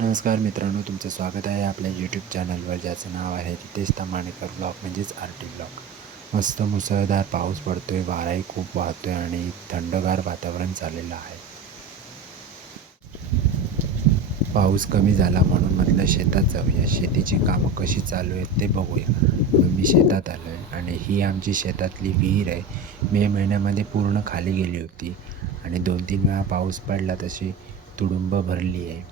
नमस्कार मित्रांनो, तुमचं स्वागत आहे आपल्या यूट्यूब चॅनलवर, ज्याचं नाव आहे रितेश ताम्हाणेकर ब्लॉग म्हणजेच आर.टी. ब्लॉग. मस्त मुसळधार पाऊस पडतोय, वाराही खूप वाहतोय आणि थंडगार वातावरण झालेलं आहे. पाऊस कमी झाला म्हणून म्हटलं शेतात जाऊया, शेतीची कामं कशी चालू आहेत ते बघूया. म्हणून मी शेतात आलो आहे आणि ही आमची शेतातली विहीर आहे. मे महिन्यामध्ये पूर्ण खाली गेली होती आणि 2-3 वेळा पाऊस पडला तशी तुडुंब भरली आहे.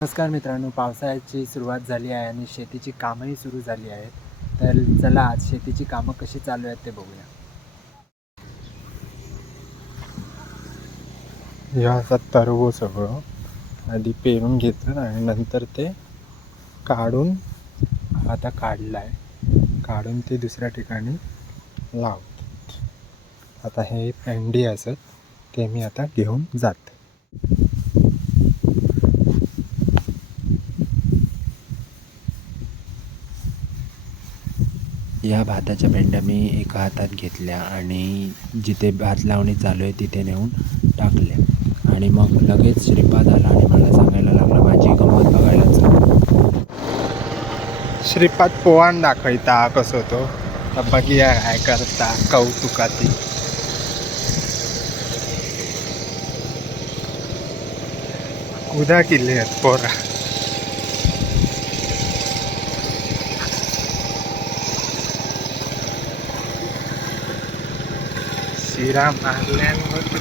नमस्कार मित्रांनो, पावसाळ्याची सुरुवात झाली आहे आणि शेतीची कामंही सुरू झाली आहेत. तर चला आज शेतीची कामं कशी चालू आहेत ते बघूया. हे असं तरव सगळं आधी पेरून घेतात आणि नंतर ते काढून, आता काढलं आहे, काढून ते दुसऱ्या ठिकाणी लावतात. आता हे पेंडी असत ते मी आता घेऊन जाते. या भाताच्या पेंड्या मी एका हातात घेतल्या आणि जिथे भात लावणी चालू आहे तिथे नेऊन टाकल्या आणि मग लगेच श्रीपाद आला आणि मला सांगायला लागला माझी गंमत बघायला चल. श्रीपाद पोवान दाखवता कसं तो बघूया काय करता कौतुकाती. उदा किल्ले आहेत पोरा. शिरा मारल्यावर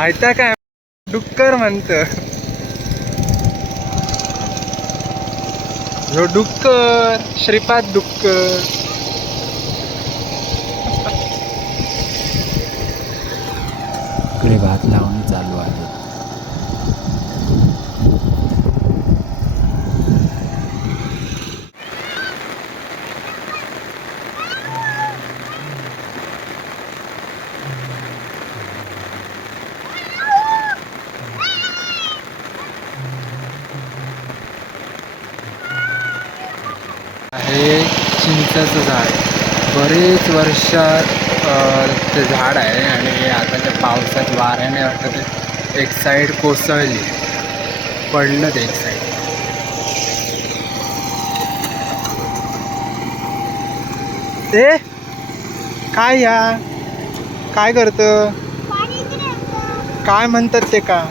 आयता काय डुक्कर म्हणत. ह्यो डुक्कर, श्रीपाद डुक्कर. इकडे भात लावणी चालू आहे. हे चिंचाचं झाड बरेच वर्षात ते झाड आहे आणि आता त्या पावसात वाऱ्याने वाटतं ते एक साईड कोसळली, पडलं ते एक साईड. ते काय या काय करतं, काय म्हणतात ते का.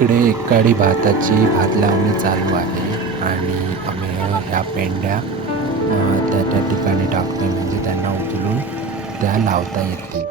इकडे एकाडी भाताची भात लावणी चालू आहे आणि आम्ही ह्या पेंड्या त्या त्या ठिकाणी टाकतोय म्हणजे त्यांना उचलून त्या लावता येतील.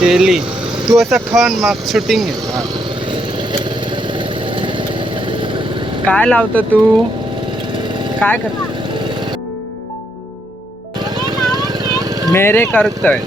केली तू असं खन मग शूटिंग घे. काय लावतो तू? काय करतो? मेरे करतोय.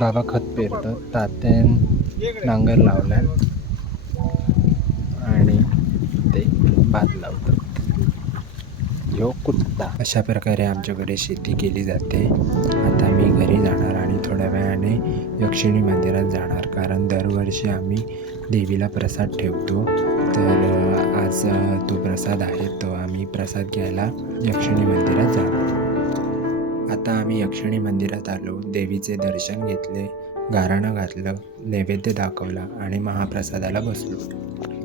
बाबा खत पेरतात, तात्यान नांगर लावलाय आणि ते भात लावतात. ह्यो कुत्ता. अशा प्रकारे आमच्याकडे शेती केली जाते. आता मी घरी जाणार आणि थोड्या वेळाने यक्षिणी मंदिरात जाणार, कारण दरवर्षी आम्ही देवीला प्रसाद ठेवतो. तर आज तो प्रसाद आहे, तो आम्ही प्रसाद घ्यायला यक्षिणी मंदिरात जाणार. आता आम्ही यक्षिणी मंदिरात आलो, देवीचे दर्शन घेतले, गाराणं घातलं, नैवेद्य दाखवला आणि महाप्रसादाला बसलो.